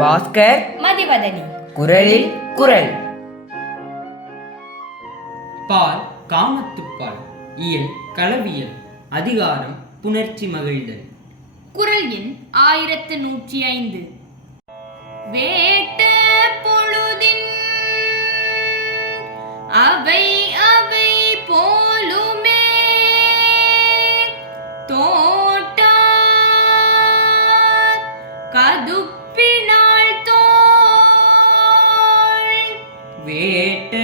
பாஸ்கர் மதிவதனி. குரலில் குரல். பால் காமத்துப்பால் இயல் களவியல் அதிகாரம் புணர்ச்சி மகிழ்தல். குரல் எண் ஆயிரத்து நூற்றி ஐந்து. வேட்ட பொழுதின் அவை அவை போலுமே. தோட்டார் கதுப்பினாள் வேட்ட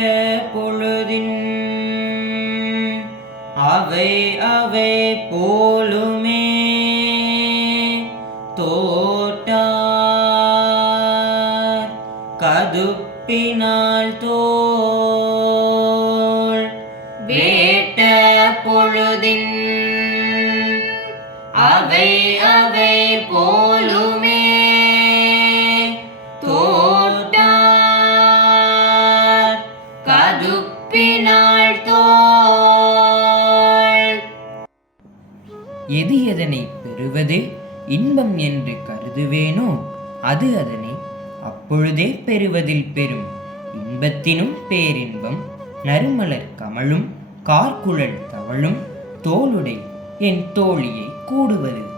பொழுதின் அவை அவை போலுமே. தோட்டார் கதுப்பினால் தோள் வேட்ட பொழுதின் அவை அவை போலுமே எது எதனை பெறுவது? இன்பம் என்று கருதுவேனோ? அது அதனை அப்பொழுதே பெறுவதில் பெறும். இன்பத்தினும் பேரின்பம் நறுமலர் கமழும் கார்குழல் தவழும் தோளுடை என் தோழியை கூடுவது.